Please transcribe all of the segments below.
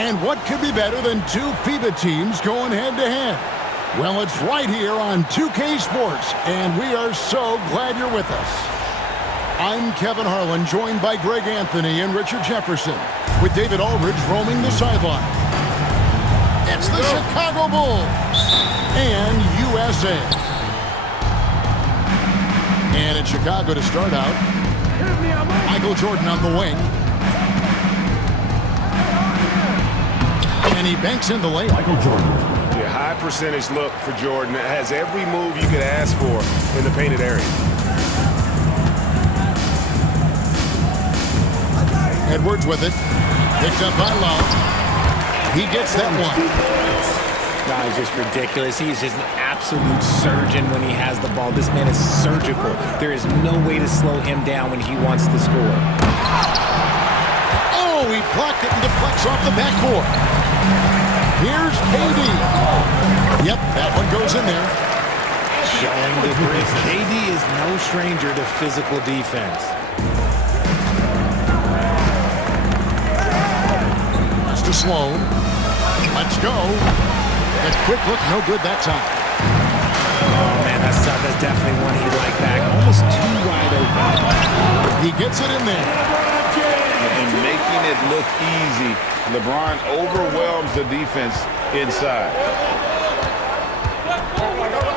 And what could be better than two FIBA teams going head-to-head? Well, it's right here on 2K Sports, and we are so glad you're with us. I'm Kevin Harlan, joined by Greg Anthony and Richard Jefferson, with David Aldridge roaming the sideline. It's the Chicago Bulls and USA. And in Chicago to start out, Michael Jordan on the wing. And he banks in the layup. Michael Jordan. Yeah, high percentage look for Jordan. It has every move you could ask for in the painted area. Edwards with it. Picked up by Love. He gets that one. No, he's just ridiculous. He's just an absolute surgeon when he has the ball. This man is surgical. There is no way to slow him down when he wants to score. Oh, he blocked it and deflects off the backboard. Here's KD. Yep, that one goes in there. Showing the grit. KD is no stranger to physical defense. That's to Sloan. Let's go. A quick look, no good that time. Oh, man, that's definitely one he liked back. Almost too wide open. He gets it in there. And making it look easy, LeBron overwhelms the defense inside.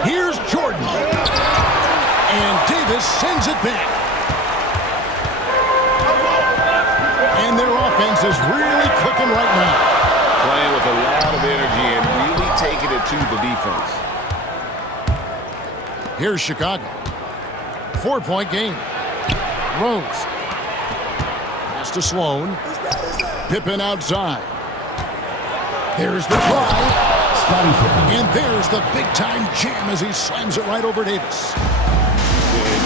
Here's Jordan. And Davis sends it back. And their offense is really clicking right now. Playing with a lot of energy and really taking it to the defense. Here's Chicago. 4-point game. Rose. Pass to Sloan. Pippen outside. There's the drive. And there's the big-time jam as he slams it right over Davis.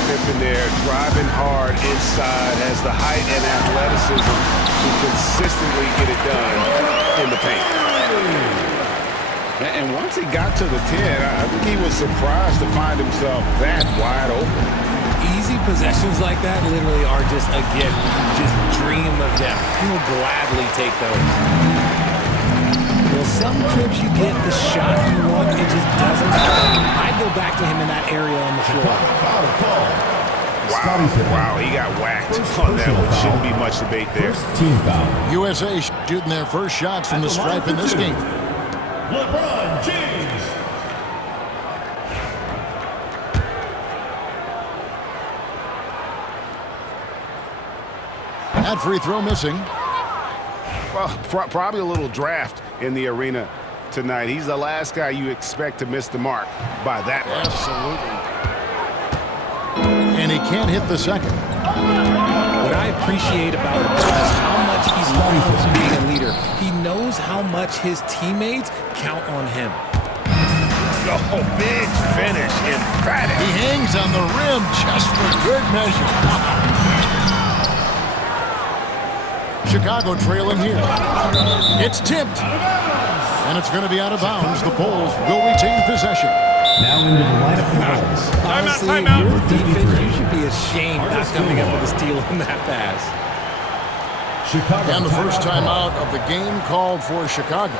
Pippen there, driving hard inside, has the height and athleticism to consistently get it done in the paint. And once he got to the 10, I think he was surprised to find himself that wide open. Easy possessions like that literally are just a gift. You just dream of them. He'll gladly take those. Well, some trips you get the shot you want, it just doesn't happen. I'd go back to him in that area on the floor. Wow, he got whacked on that one. Shouldn't be much debate there. Team foul. USA shooting their first shots from the stripe in this game. LeBron James. That free throw missing. Well, probably a little draft in the arena tonight. He's the last guy you expect to miss the mark by that much. Absolutely. And he can't hit the second. What I appreciate about him is how much he's known for being a leader. He knows how much his teammates count on him. Oh, big finish, emphatic. He hangs on the rim just for good measure. Chicago trailing here. It's tipped. And it's going to be out of bounds. The Bulls will retain possession. Now into the line of fouls. Honestly, if you're a defense, you should be ashamed not coming up with a steal on that pass. Chicago. And the first time out of the game called for Chicago.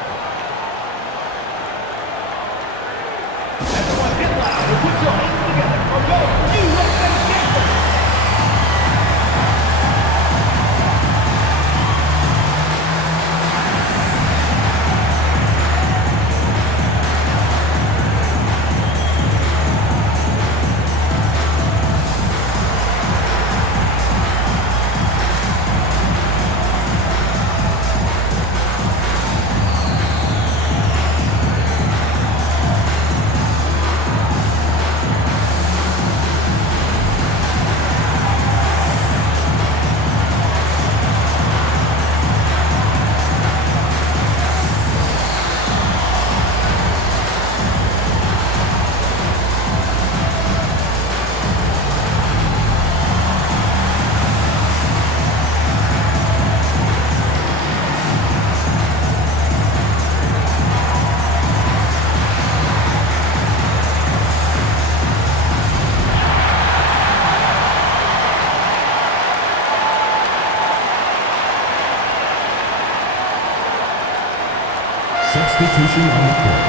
Substitution on the court.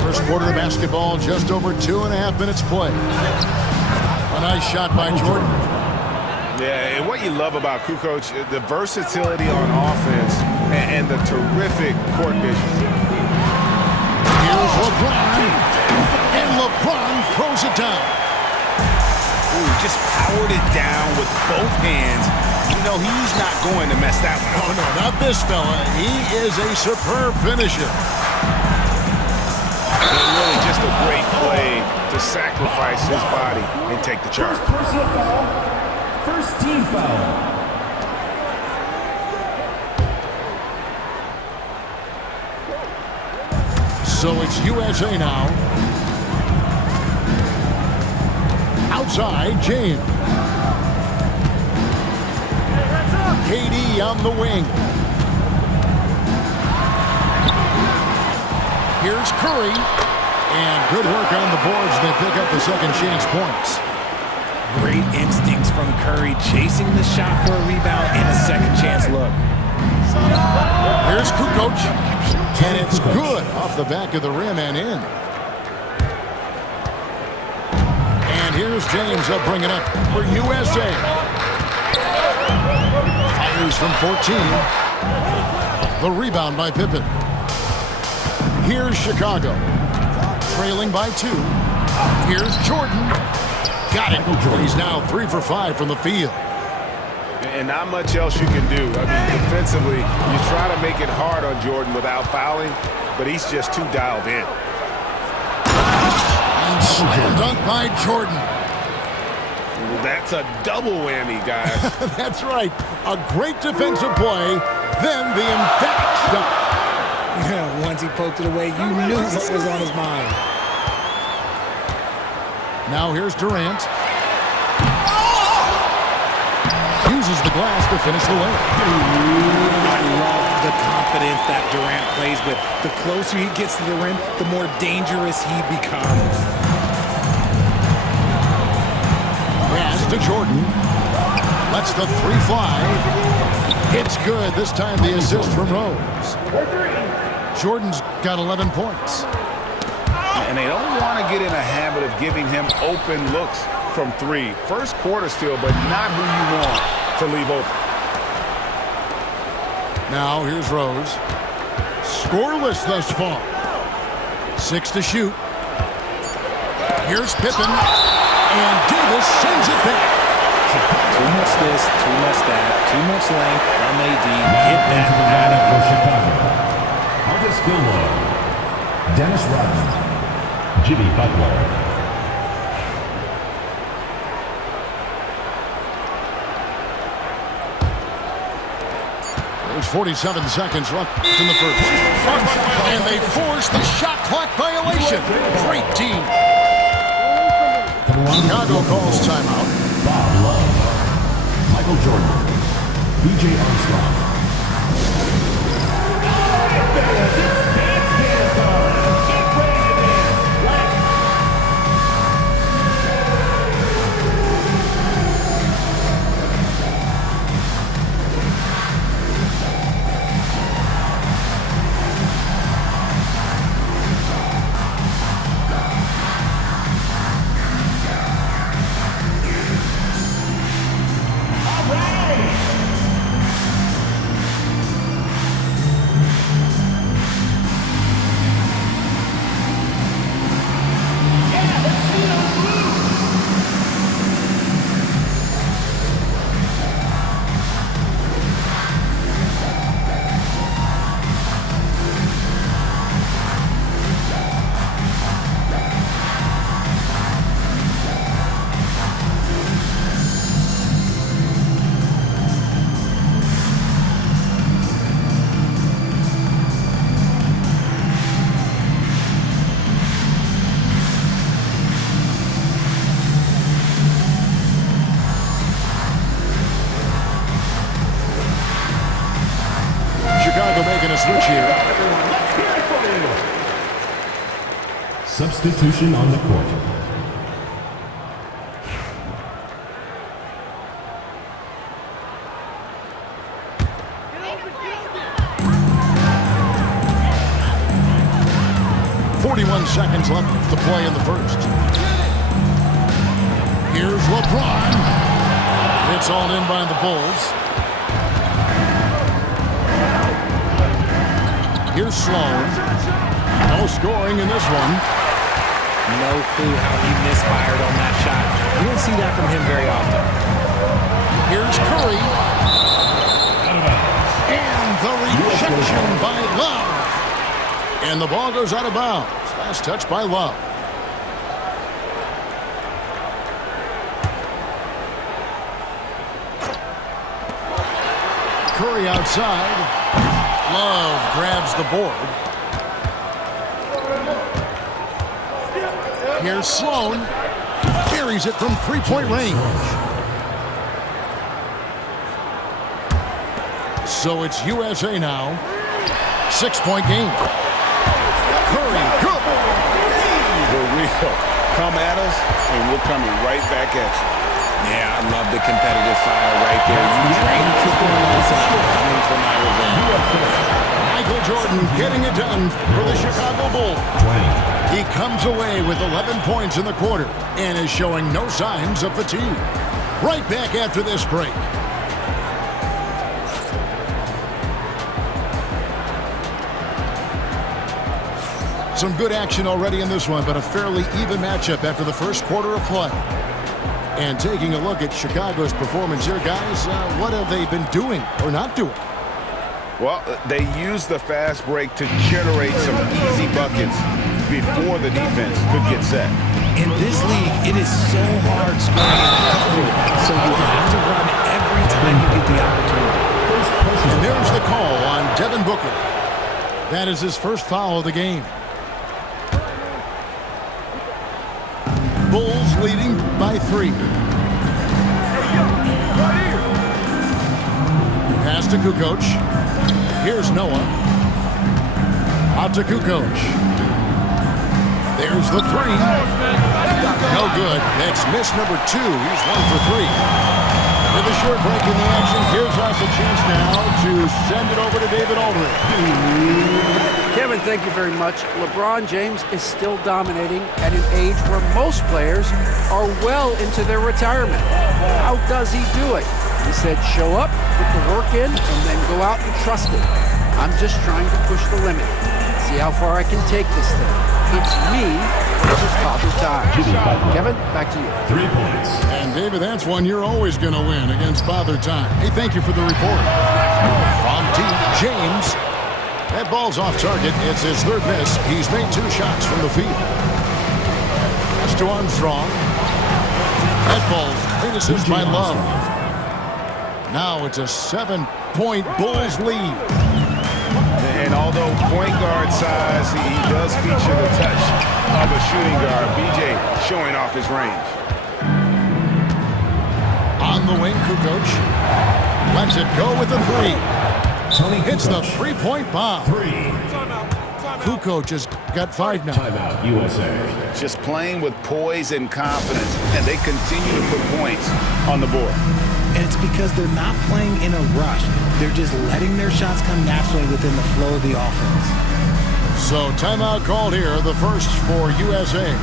First quarter of basketball, just over 2.5 minutes play. A nice shot by Jordan. Yeah, and what you love about Kukoc, the versatility on offense and the terrific court vision. Here's LeBron, and LeBron throws it down. Ooh, just powered it down with both hands. You know, he's not going to mess that one up. Oh, no, not this fella. He is a superb finisher. Really just a great play to sacrifice his body and take the charge. First personal foul. First team foul. So it's USA now. Outside, James. KD on the wing. Here's Curry. And good work on the boards. They pick up the second chance points. Great instincts from Curry, chasing the shot for a rebound and a second chance look. Here's Kukoc. And it's good off the back of the rim and in. And here's James. They'll bring it up for USA. Fires from 14. The rebound by Pippen. Here's Chicago. Trailing by 2. Here's Jordan. Got it. And he's now 3 for 5 from the field. And not much else you can do. I mean, defensively, you try to make it hard on Jordan without fouling, but he's just too dialed in. And slam dunk by Jordan. That's a double whammy, guys. That's right. A great defensive play, then the emphatic stuff. Yeah, once he poked it away, you knew what was on his mind. Now here's Durant. Uses the glass to finish the way. I love the confidence that Durant plays with. The closer he gets to the rim, the more dangerous he becomes. Pass to Jordan. Lets the 3 fly. It's good. This time the assist from Rose. Jordan's got 11 points. And they don't want to get in a habit of giving him open looks from 3. First quarter still, but not who you want to leave open. Now here's Rose. Scoreless thus far. 6 to shoot. Here's Pippen. And Davis sends it back. Too much this, too much that, too much length from AD. Get that out of For Chicago. August Gilmore. Dennis Rodman. Jimmy Butler. There's 47 seconds left in the first. And they force the shot clock violation. Great team. Chicago calls timeout. Bob Love. Michael Jordan. B.J. Armstrong. Switch here. Substitution on the court. 21 seconds left to play in the first. Here's LeBron. It's all in by the Bulls. Here's Sloan. No scoring in this one. No clue how he misfired on that shot. You don't see that from him very often. Here's Curry. And the rejection by Love. And the ball goes out of bounds. Last touch by Love. Curry outside. Love grabs the board. Here's Sloan. Carries it from three-point range. So it's USA now. 6-point game. Curry, good. The real. Come at us, and we're coming right back at you. Yeah, I love the competitive fire right there. You train to this, and I'm coming for my revenge. Michael Jordan getting it done for the Chicago Bulls. He comes away with 11 points in the quarter and is showing no signs of fatigue. Right back after this break. Some good action already in this one, but a fairly even matchup after the first quarter of play. And taking a look at Chicago's performance here, guys, what have they been doing or not doing? Well, they used the fast break to generate some easy buckets before the defense could get set. In this league, it is so hard scoring in the half-court, so you have to run every time you get the opportunity. And there's the call on Devin Booker. That is his first foul of the game. Bulls leading by 3. Pass to Kukoc. Here's Noah. Out to Kukoc. There's the 3. No good. That's miss number 2. He's 1 for 3. With a short break in the action, gives us a chance now to send it over to David Aldridge. Kevin, thank you very much. LeBron James is still dominating at an age where most players are well into their retirement. How does he do it? He said, show up, put the work in, and then go out and trust it. I'm just trying to push the limit. See how far I can take this thing. It's me versus Father Time. Kevin, back to you. 3 points. And David, that's one you're always going to win against Father Time. Hey, thank you for the report. From deep, James. That ball's off target. It's his 3rd miss. He's made 2 shots from the field. Pass to Armstrong. That ball's great assist by Love. Now it's a 7-point Bulls lead. And although point guard size, he does feature the touch of a shooting guard. BJ showing off his range. On the wing, Kukoc. Lets it go with the 3. Hits the 3-point bomb. 3. Kukoc has got 5 now. Timeout, USA. Just playing with poise and confidence, and they continue to put points on the board. And it's because they're not playing in a rush. They're just letting their shots come naturally within the flow of the offense. So timeout called here, the first for USA.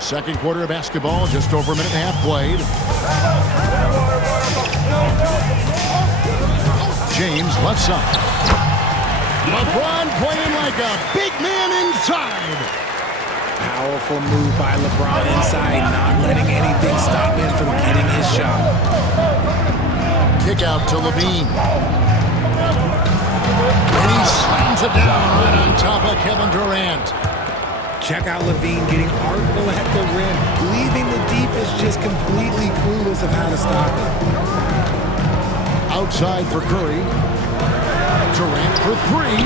Second quarter of basketball, just over a minute and a half played. James left side. LeBron playing like a big man inside. Powerful move by LeBron inside, not letting anything stop him from getting his shot. Kick out to Levine. And he slams it down right on top of Kevin Durant. Check out Levine getting artful at the rim, leaving the defense just completely clueless of how to stop it. Outside for Curry. Durant for three.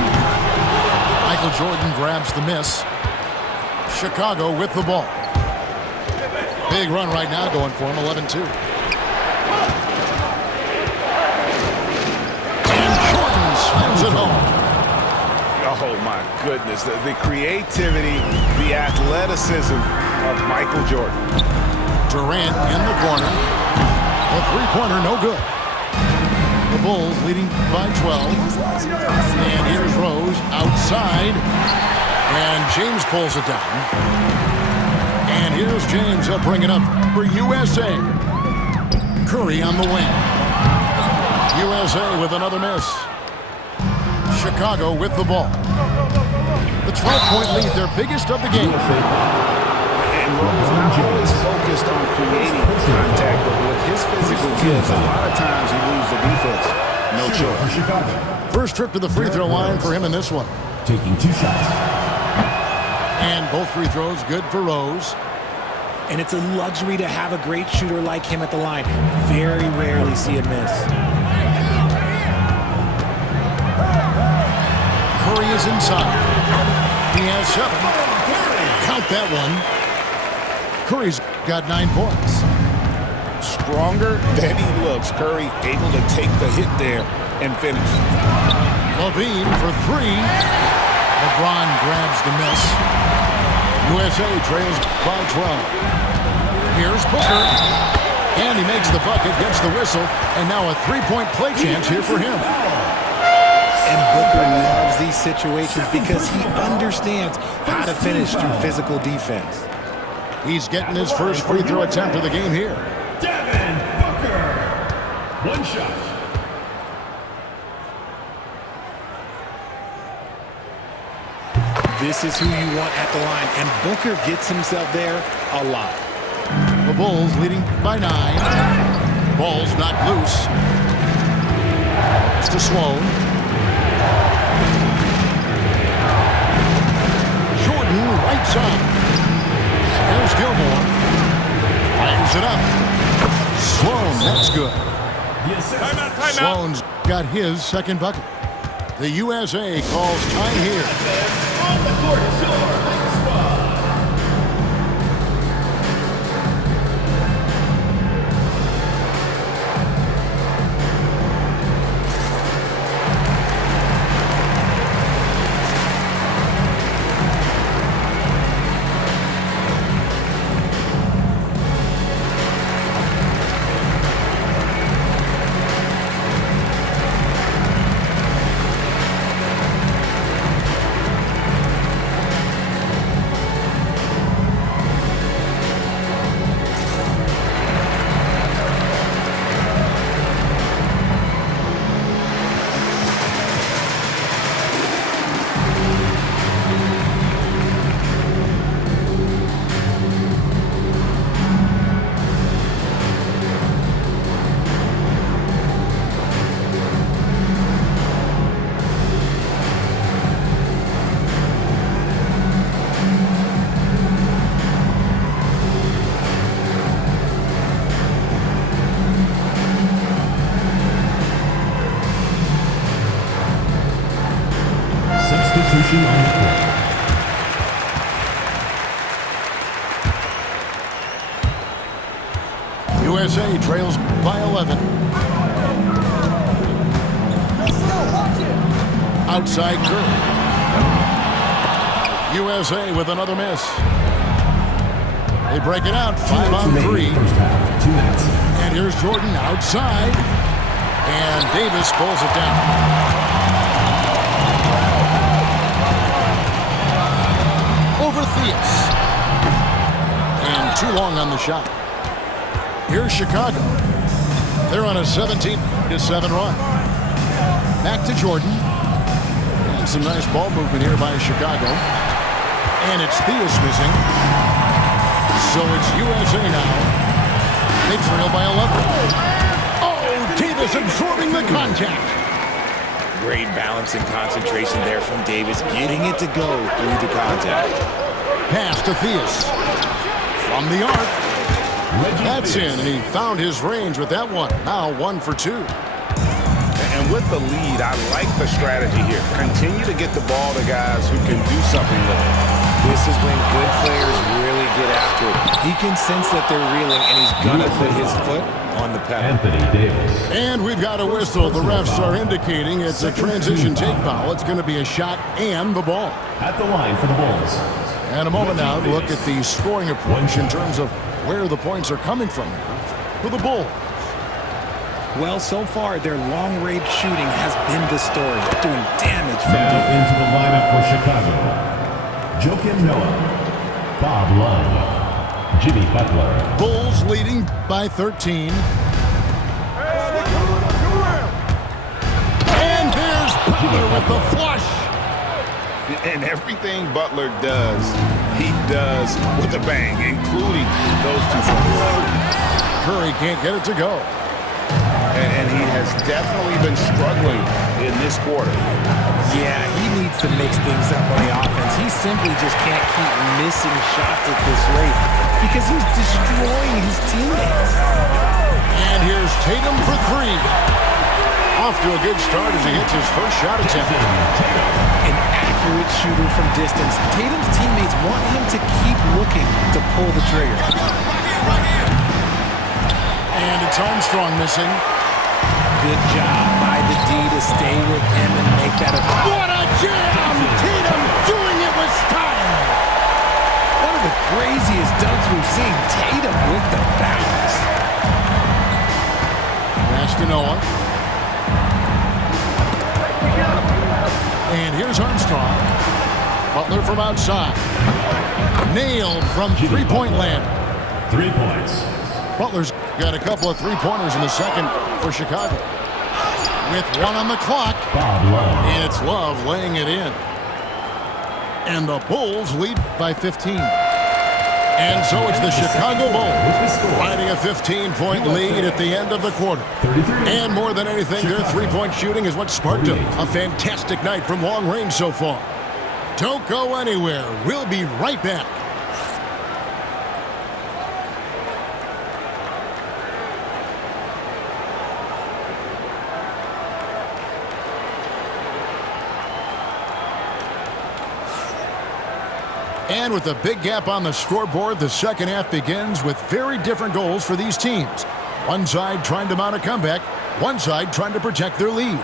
Michael Jordan grabs the miss. Chicago with the ball. Big run right now going for him, 11-2. And Jordan slams it home. Oh, my goodness. The creativity, the athleticism of Michael Jordan. Durant in the corner. The three-pointer, no good. The Bulls leading by 12. And here's Rose outside. And James pulls it down. And here's James. He'll bring it up for USA. Curry on the wing. USA with another miss. Chicago with the ball. The 12-point lead, their biggest of the game. And Rose not always focused on creating contact, but with his physical gifts, a lot of times he leaves the defense no choice. First trip to the free throw line for him in this one. Taking 2 shots. And both free throws good for Rose. And it's a luxury to have a great shooter like him at the line. Very rarely see a miss. Curry is inside. He has 7. Count that one. Curry's got 9 points. Stronger than he looks. Curry able to take the hit there and finish. Levine for 3. LeBron grabs the miss. USA trails by 12. Here's Booker. And he makes the bucket, gets the whistle, and now a 3-point play chance here for him. And Booker loves these situations because he understands how to finish through physical defense. He's getting his first free throw attempt of the game here. Devin Booker. 1 shot. This is who you want at the line, and Booker gets himself there a lot. The Bulls leading by 9. Ball's not loose. It's to Sloan. Jordan right side. Here's Gilmore. Fires it up. Sloan, that's good. Sloan's got his second bucket. The USA calls time here. On the court, your squad. Substitution on the court. USA trails by 11. Outside Curry. USA with another miss. They break it out, 5 on 3. First half, 2 minutes. And here's Jordan outside. And Davis pulls it down. Over Theus. And too long on the shot. Here's Chicago. They're on a 17-7 run. Back to Jordan. And some nice ball movement here by Chicago. And it's Theus missing. So it's USA now. They trail by 11. Oh, Davis absorbing the contact. Great balance and concentration there from Davis, getting it to go through the contact. Pass to Theus. From the arc. That's in, and he found his range with that one. Now 1 for 2. And with the lead, I like the strategy here. Continue to get the ball to guys who can do something with it. This is when good players really get after it. He can sense that they're reeling, and he's going to put his foot on the pedal. Anthony Davis. And we've got a whistle. The refs are indicating it's a transition take foul. It's going to be a shot and the ball. At the line for the Bulls. And a moment now to look at the scoring approach in terms of where the points are coming from for the Bulls. Well, so far, their long-range shooting has been the story, doing damage from Now deep. into the lineup for Chicago. Joakim Noah. Bob Love. Jimmy Butler. Bulls leading by 13. And there's Butler with the flush. And everything Butler does, he does with a bang, including those 2 points. Curry can't get it to go. And he has definitely been struggling in this quarter. Yeah, he needs to mix things up on the offense. He simply just can't keep missing shots at this rate because he's destroying his teammates. And here's Tatum for 3. Off to a good start as he hits his first shot attempt. An accurate shooter from distance. Tatum's teammates want him to keep looking to pull the trigger. And it's Armstrong missing. Good job by the D to stay with him and make that a... What a jam! Tatum doing it with style. One of the craziest dunks we've seen. Tatum with the bounce. Pass to Noah. And here's Armstrong. Butler from outside. Nailed from three-point land. 3 points. Butler's got a couple of three-pointers in the second for Chicago. With 1 on the clock. Bob Love. And it's Love laying it in. And the Bulls lead by 15. And so it's the Chicago Bulls riding a 15-point lead at the end of the quarter. 33. And more than anything, their three-point shooting is what sparked them. A fantastic night from long range so far. Don't go anywhere. We'll be right back. And with a big gap on the scoreboard, the second half begins with very different goals for these teams. One side trying to mount a comeback, one side trying to protect their lead.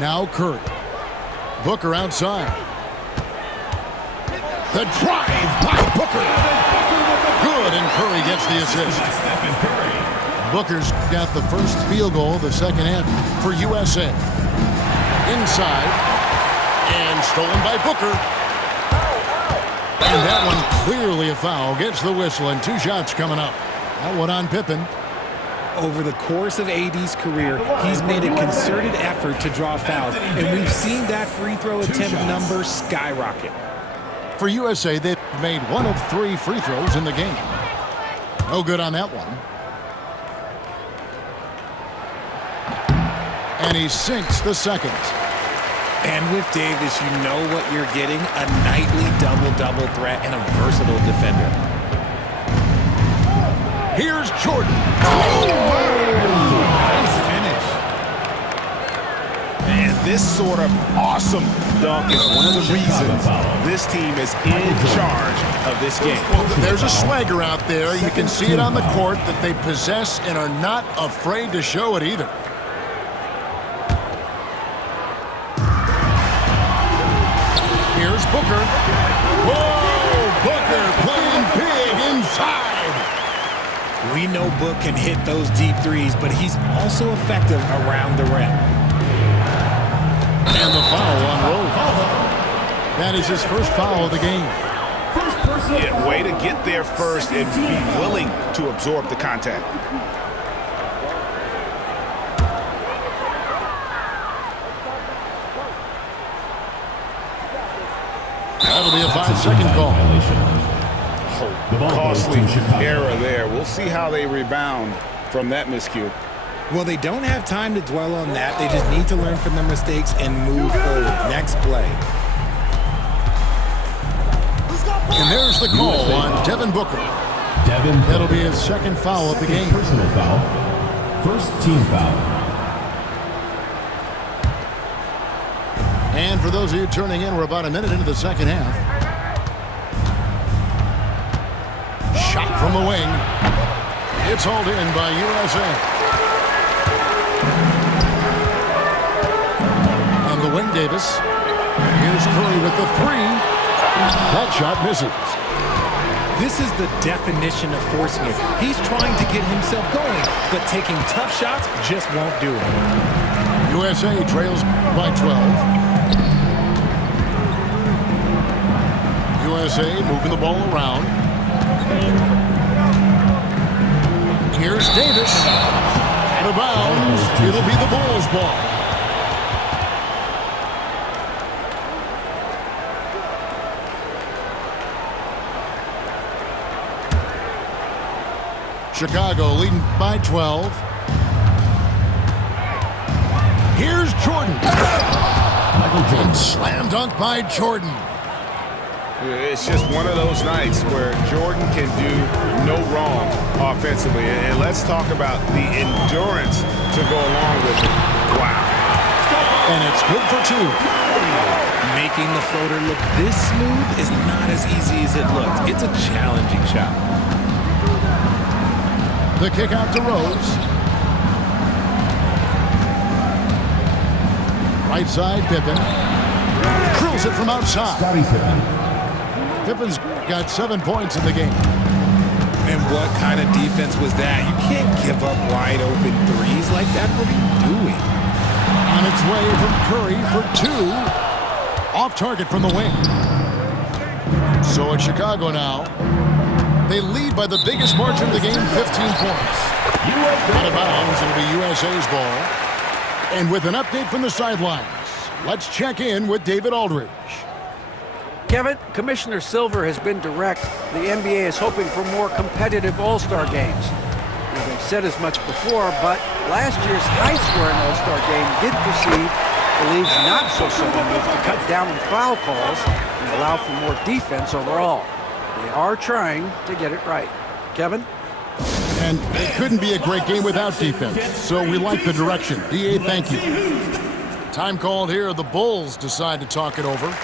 Now Curry. Booker outside. The drive by Booker. Good, and Curry gets the assist. Booker's got the first field goal of the second half for USA. Inside, and stolen by Booker. And that one clearly a foul. Gets the whistle, and 2 shots coming up. That one on Pippen. Over the course of AD's career, he's made a concerted effort to draw fouls, and we've seen that free throw attempt number skyrocket. For USA, they've made 1 of 3 free throws in the game. No good on that one. And he sinks the second. And with Davis, you know what you're getting, a nightly double-double threat and a versatile defender. Here's Jordan. Nice finish. And this sort of awesome dunk is one of the reasons this team is in charge of this game. Well, there's a swagger out there. You can see it on the court that they possess and are not afraid to show it either. Here's Booker. Whoa! Booker playing big inside. We know Book can hit those deep threes, but he's also effective around the rim. And the foul on Rowe. That is his first foul of the game. Yeah, way to get there first and be willing to absorb the contact. That'll be a 5-second call. Costly error there. We'll see how they rebound from that miscue. Well, they don't have time to dwell on that. They just need to learn from their mistakes and move forward. Next play. And there's the call on Devin Booker. That'll be his second foul of the game. Personal foul. First team foul. And for those of you turning in, we're about a minute into the second half. Shot from the wing. It's hauled in by USA. On the wing, Davis. Here's Curry with the 3. That shot misses. This is the definition of forcing it. He's trying to get himself going, but taking tough shots just won't do it. USA trails by 12. USA moving the ball around. Here's Davis. Out of bounds. It'll be the Bulls' ball. Chicago leading by 12. Here's Jordan. And slam dunk by Jordan. It's just one of those nights where Jordan can do no wrong offensively. And let's talk about the endurance to go along with it. Wow. And it's good for 2. Making the floater look this smooth is not as easy as it looked. It's a challenging shot. The kick out to Rose. Right side, Pippen. Drills it from outside. Scottie Pippen. Pippen's got 7 points in the game. And what kind of defense was that? You can't give up wide open threes like that. What are you doing? On its way from Curry for 2. Off target from the wing. So it's Chicago now. They lead by the biggest margin of the game, 15 points. Out of bounds, it'll be USA's ball. And with an update from the sidelines, let's check in with David Aldridge. Kevin, Commissioner Silver has been direct. The NBA is hoping for more competitive All-Star games. They've said as much before, but last year's high-scoring All-Star game did proceed the league's not-so-subtle move to cut down on foul calls and allow for more defense overall. They are trying to get it right. Kevin? And it couldn't be a great game without defense, so we like the direction. DA, thank you. Time called here. The Bulls decide to talk it over.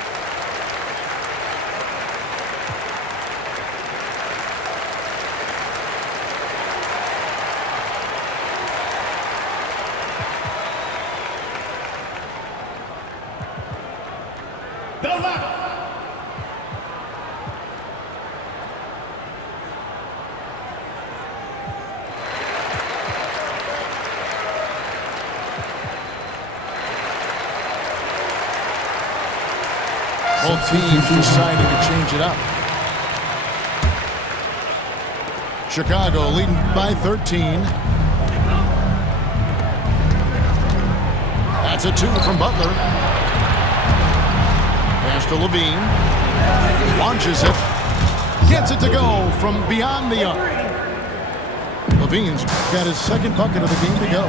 Both teams decided to change it up. Chicago leading by 13. That's a 2 from Butler. Pass to Levine. Launches it. Gets it to go from beyond the arc. Levine's got his second bucket of the game to go.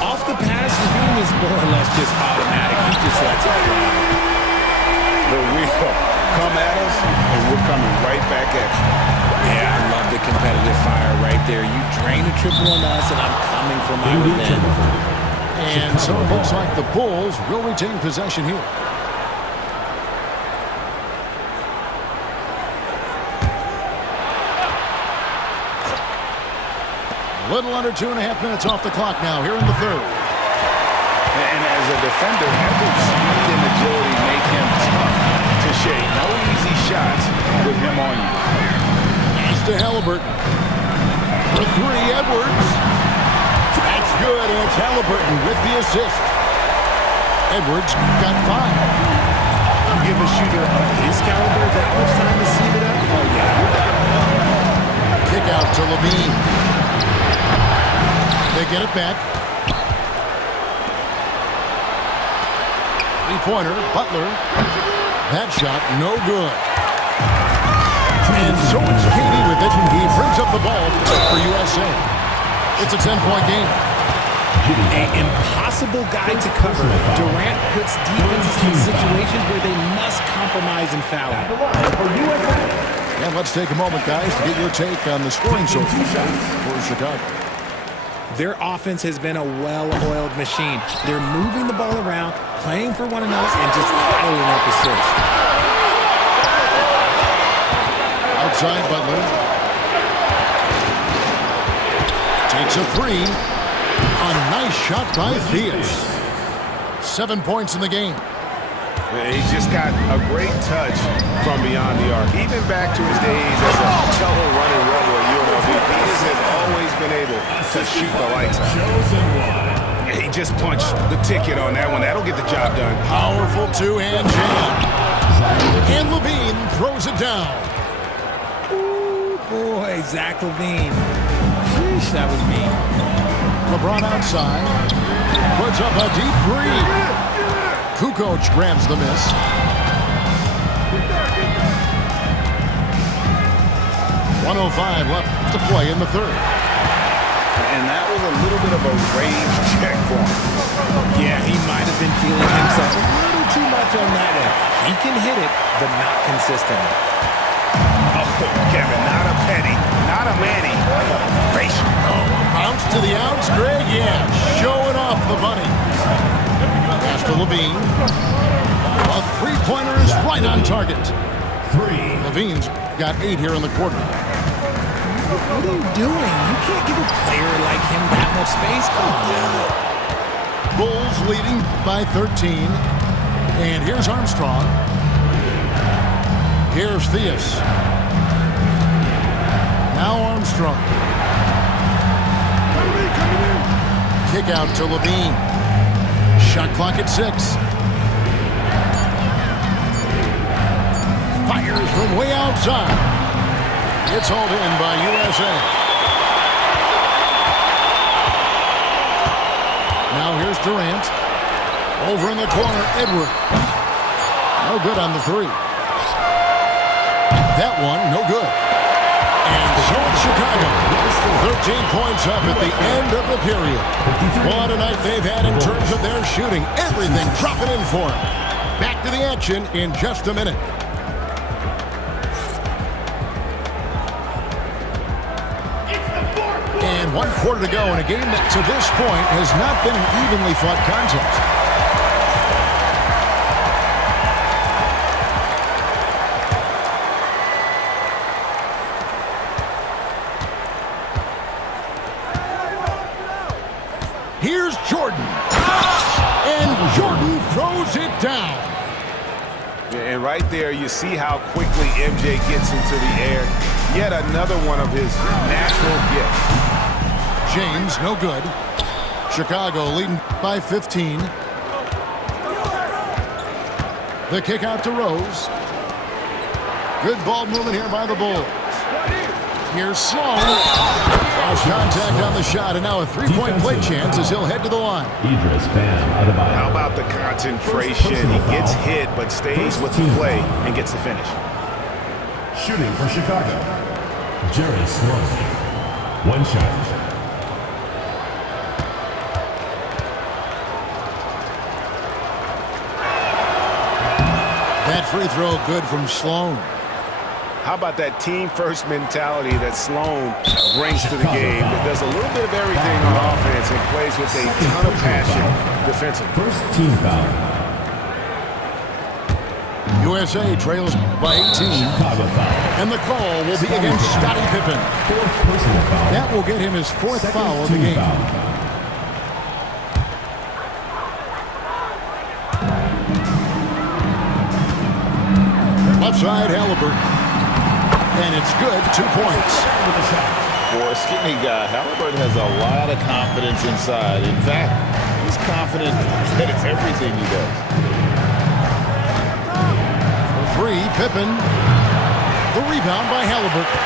Off the pass, Levine is more or less just automatic. He just lets it fly. But we come at us, and we're coming right back at you. Yeah, I love the competitive fire right there. You drain a triple on us, and I'm coming for my revenge. And so it looks like the Bulls will retain possession here. A little under 2.5 minutes off the clock now here in the third. And as a defender, Edwards' speed and agility make him tough to shake. No easy shots with him on you. Pass to Halliburton. For 3, Edwards. That's good, and it's Halliburton with the assist. Edwards got 5. You give a shooter of his caliber that much time to see it out? Oh, yeah. Kick out to Levine. They get it back. Three-pointer, Butler. That shot, no good. And so it's Katie with it. He brings up the ball for USA. It's a 10-point game. An impossible guy to cover. Durant puts defenses in situations where they must compromise and foul. And let's take a moment, guys, to get your take on the scoring so far for Chicago. Their offense has been a well-oiled machine. They're moving the ball around, playing for one another, and just piling up assists. Outside Butler. Takes a 3. A nice shot by Theus. 7 points in the game. He's just got a great touch from beyond the arc. Even back to his days as a fellow running rebel at UNLV, Theus has always been able to shoot the lights out. He just punched the ticket on that one. That'll get the job done. Powerful two-hand jam. And Levine throws it down. Ooh, boy, Zach Levine. Sheesh, that was mean. LeBron outside. Puts up a deep 3. Kukoc grabs the miss. .105 left to play in the third. And that was a little bit of a rage check for him. Yeah, he might have been feeling himself a little too much on that one. He can hit it, but not consistently. Oh, Kevin, not a penny, not a Manny. Bounce to the outs, Greg, yeah. Showing off the bunny. Pass to Levine. A three-pointer is right on target. 3. Levine's got 8 here in the quarter. What are you doing? You can't give a player like him that much space. Come on now. Bulls leading by 13. And here's Armstrong. Here's Theus. Now Armstrong. Kick out to Levine. Shot clock at 6. Fires from way outside. It's hauled in by USA. Now here's Durant. Over in the corner, Edward. No good on the 3. That one, no good. And so it's Chicago. 13 points up at the end of the period. What a night they've had in terms of their shooting. Everything dropping in for them. Back to the action in just a minute. And 1 quarter to go in a game that to this point has not been an evenly fought contest. Here's Jordan. And Jordan throws it down. And right there, you see how quickly MJ gets into the air. Yet another one of his natural gifts. James, no good. Chicago leading by 15. The kick out to Rose. Good ball movement here by the Bulls. Here's Sloan. Lost contact on the shot, and now a three-point play chance as he'll head to the line. How about the concentration? He gets hit, but stays with the play and gets the finish. Shooting for Chicago, Jerry Sloan. One shot. That free throw good from Sloan. How about that team-first mentality that Sloan brings to the game? That does a little bit of everything on offense and plays with a ton of passion defensively. First team foul. USA trails by 18. Chicago foul. And the call will be against Scottie Pippen. Fourth personal foul. That will get him his fourth foul of the game. Foul. Left side, Halliburton. And it's good, 2 points. For a skinny guy, Halliburton has a lot of confidence inside. In fact, he's confident that it's everything he does. For three, Pippen. The rebound by Halliburton.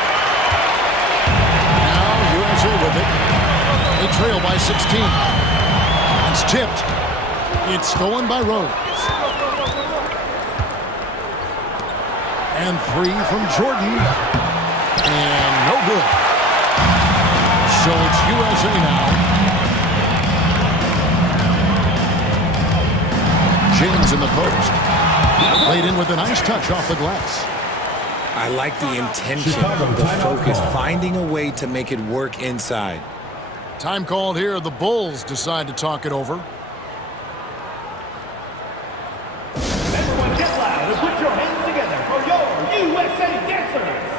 Now USA with it. They trail by 16. It's tipped. It's stolen by Rose. And three from Jordan. And no good. So it's USA now. James in the post. Laid in with a nice touch off the glass. I like the intention, the focus, finding a way to make it work inside. Time called here. The Bulls decide to talk it over. Everyone get loud and put your hands together for your USA dancers!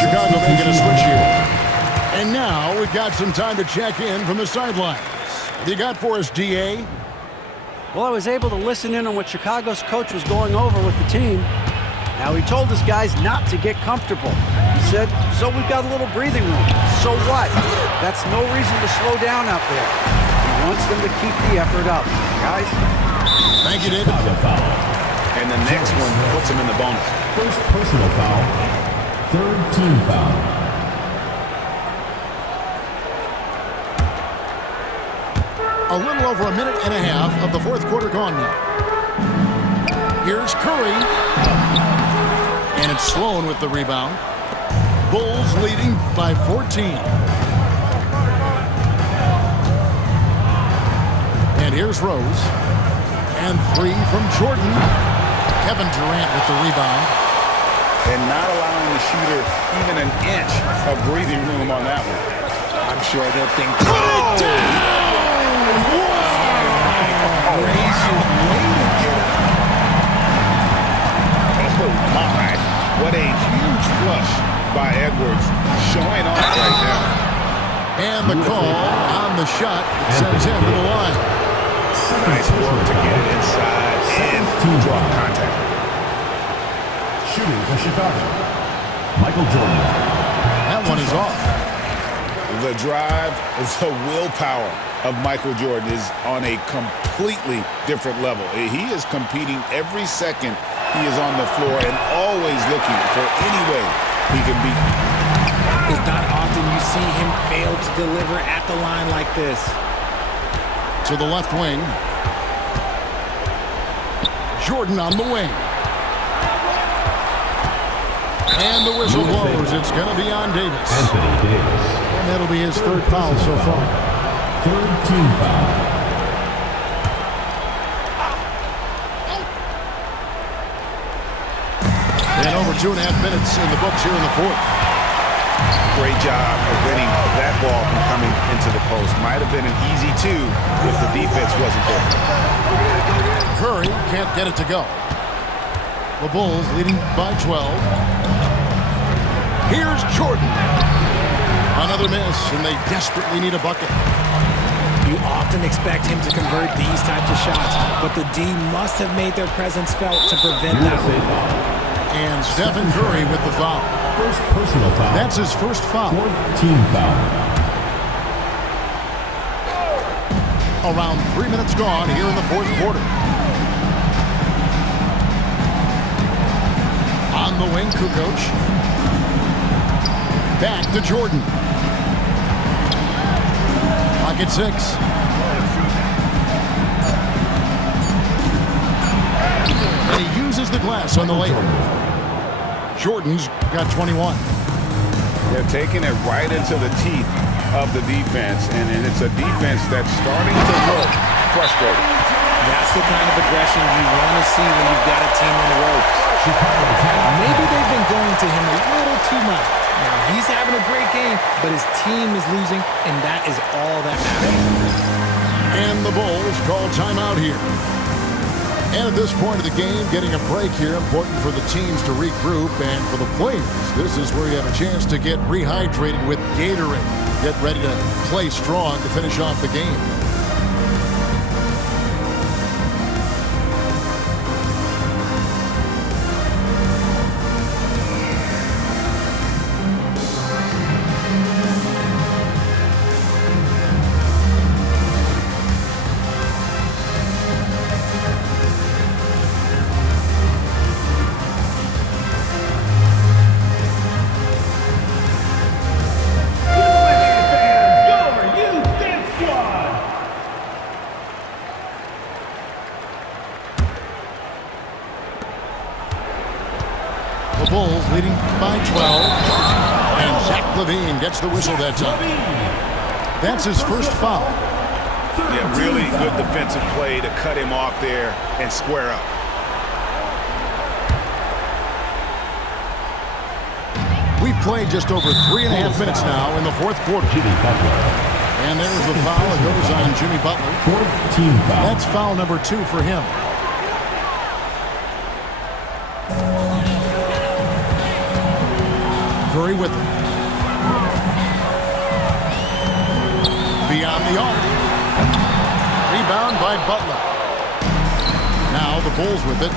Chicago making a switch here. And now we've got some time to check in from the sidelines. What do you got for us, DA? Well, I was able to listen in on what Chicago's coach was going over with the team. Now, he told his guys not to get comfortable. He said, so we've got a little breathing room. So what? That's no reason to slow down out there. He wants them to keep the effort up. Guys? Thank you, David. And the next one puts him in the bonus. First personal foul. Third team foul. A little over a minute and a half of the fourth quarter gone now. Here's Curry. And it's Sloan with the rebound. Bulls leading by 14. And here's Rose. And three from Jordan. Kevin Durant with the rebound. And not allowing the shooter even an inch of breathing room on that one. I'm sure they'll think, Oh my, what a huge flush by Edwards showing off right now. And the call on the shot that sends him to the line. Nice work to get it inside and draw contact. Shooting for Chicago, Michael Jordan. That one is off. The drive, the willpower of Michael Jordan is on a completely different level. He is competing every second he is on the floor and always looking for any way he can beat. It's not often you see him fail to deliver at the line like this. To the left wing. Jordan on the wing. And the whistle blows. It's going to be on Davis. Anthony Davis. And that'll be his third foul so far. Third team foul. And over 2.5 minutes in the books here in the fourth. Great job preventing that ball from coming into the post. Might have been an easy two if the defense wasn't there. Curry can't get it to go. The Bulls leading by 12. Here's Jordan. Another miss, and they desperately need a bucket. You often expect him to convert these types of shots, but the D must have made their presence felt to prevent that. And Stephen Curry with the foul. First personal foul. That's his first foul. Fourth team foul. Around 3 minutes gone here in the fourth quarter. On the wing, Kukoc. Back to Jordan. Pocket 6. And he uses the glass on the layup. Jordan's got 21. They're taking it right into the teeth of the defense, and it's a defense that's starting to look frustrated. That's the kind of aggression you want to see when you've got a team on the ropes. Maybe they've been going to him a little too much. Now, he's having a great game, but his team is losing, and that is all that matters. And the Bulls call timeout here. And at this point of the game, getting a break here, important for the teams to regroup, and for the players, this is where you have a chance to get rehydrated with Gatorade. Get ready to play strong to finish off the game. The Bulls leading by 12. And Zach LaVine gets the whistle that time. That's his first foul. Yeah, really good defensive play to cut him off there and square up. We've played just over 3.5 minutes now in the fourth quarter. And there's the foul that goes on Jimmy Butler. Fourth team foul. That's foul number 2 for him. Curry with it. Beyond the arc. Rebound by Butler. Now the Bulls with it.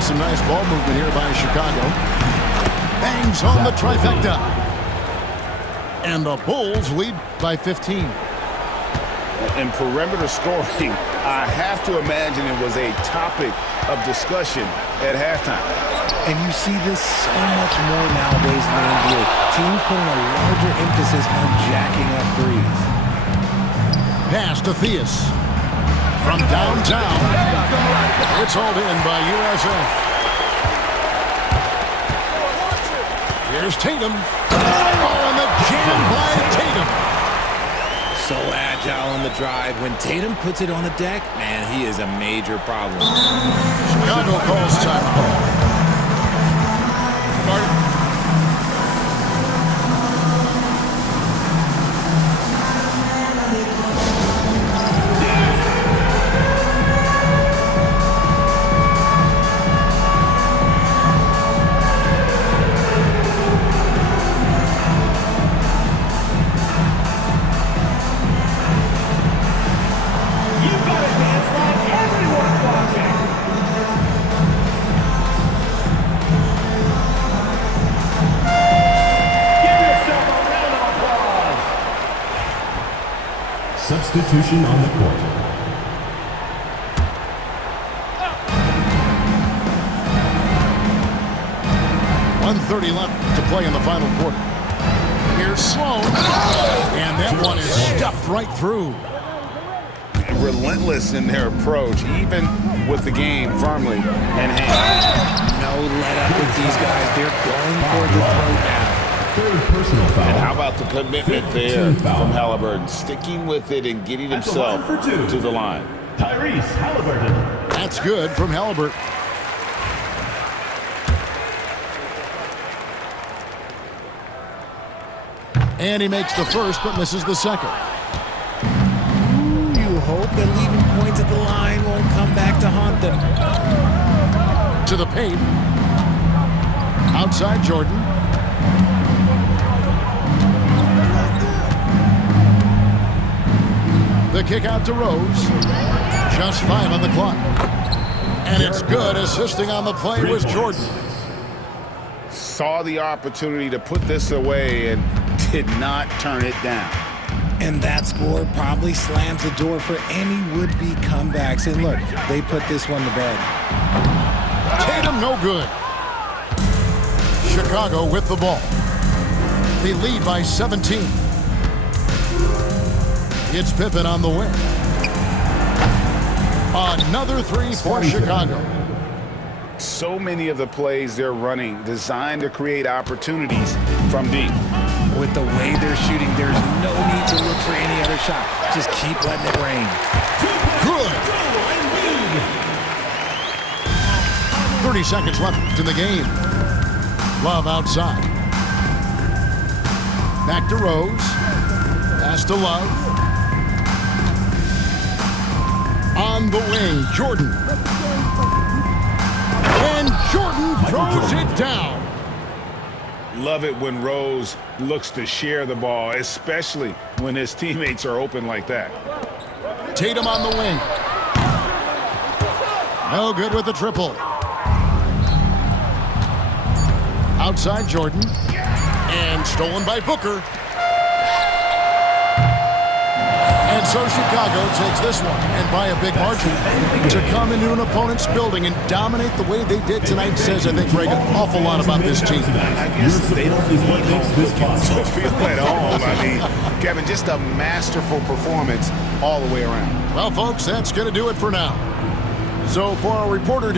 Some nice ball movement here by Chicago. Bangs on the trifecta. And the Bulls lead by 15. In perimeter scoring, I have to imagine it was a topic of discussion at halftime. And you see this so much more nowadays in the NBA. Teams putting a larger emphasis on jacking up threes. Pass to Theus. From downtown. It's hauled in by USA. Here's Tatum. Oh, and the jam by Tatum. So agile on the drive. When Tatum puts it on the deck, man, he is a major problem. Chicago calls timeout. Substitution on the court. .130 left to play in the final quarter. Here's Sloan. And that one is stuffed right through. Relentless in their approach, even with the game firmly in hand. No let up with these guys. They're going for the throw now. Third personal foul. And how about the commitment there from Halliburton, sticking with it and getting himself to the line. Tyrese Halliburton. That's good from Halliburton. And he makes the first, but misses the second. You hope that leaving points at the the line won't come back to haunt them. To the paint. Outside Jordan. The kick out to Rose. Just 5 on the clock. And it's good. Assisting on the play was Jordan. Saw the opportunity to put this away and did not turn it down. And that score probably slams the door for any would-be comebacks. And look, they put this one to bed. Tatum no good. Chicago with the ball. They lead by 17. It's Pippen on the wing. Another 3 for Chicago. So many of the plays they're running designed to create opportunities from deep. With the way they're shooting, there's no need to look for any other shot. Just keep letting it rain. Good. 30 seconds left in the game. Love outside. Back to Rose. Pass to Love. On the wing, Jordan. And Jordan throws it down. Love it when Rose looks to share the ball, especially when his teammates are open like that. Tatum on the wing. No good with the triple. Outside Jordan. And stolen by Booker. And so Chicago takes this one, and by a big margin. To come into an opponent's building and dominate the way they did tonight says, I think, Greg, an awful lot about this team. I guess they don't need to feel at home. I mean, Kevin, just a masterful performance all the way around. Well, folks, that's going to do it for now. So for our reporter...